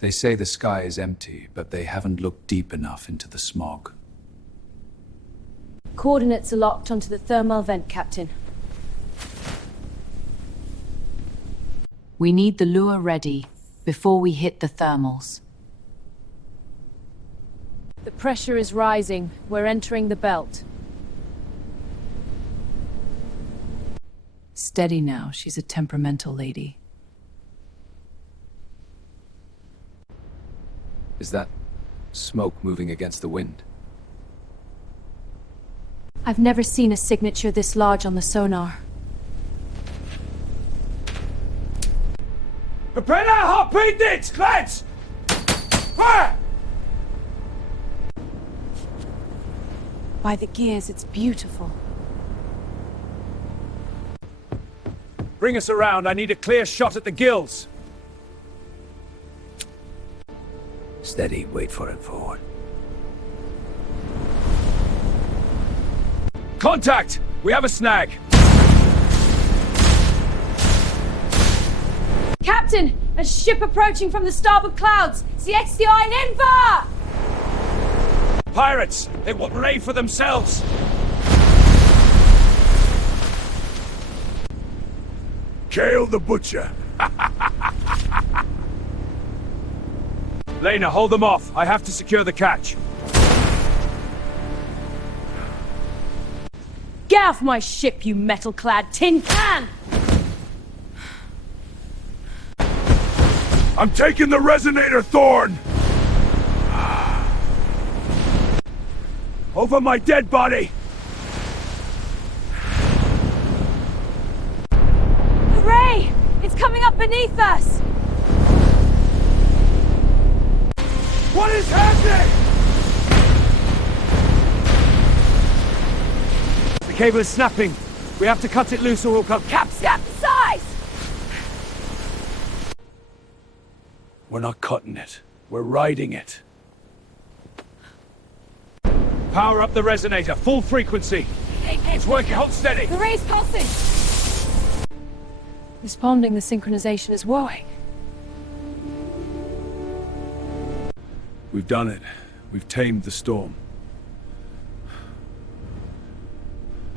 They say the sky is empty, but they haven't looked deep enough into the smog. Coordinates are locked onto the thermal vent, Captain. We need the lure ready before we hit the thermals. The pressure is rising. We're entering the belt. Steady now, she's a temperamental lady. Is that smoke moving against the wind? I've never seen a signature this large on the sonar. Prepare that heartbeat it, lads! Fire! By the gears, it's beautiful. Bring us around, I need a clear shot at the gills. Steady, wait for it forward. Contact! We have a snag! Captain! A ship approaching from the starboard clouds! CXTI in Inva! Pirates! They want ray for themselves! Kale the Butcher! Lena, hold them off. I have to secure the catch. Get off my ship, you metal-clad tin can! I'm taking the resonator, Thorn! Over my dead body! Hooray! It's coming up beneath us! What is happening? The cable is snapping. We have to cut it loose or we'll come. Capsize! We're not cutting it. We're riding it. Power up the resonator. Full frequency. It's working. Hold steady. The ray's pulsing! Responding, the synchronization is working. We've done it. We've tamed the storm.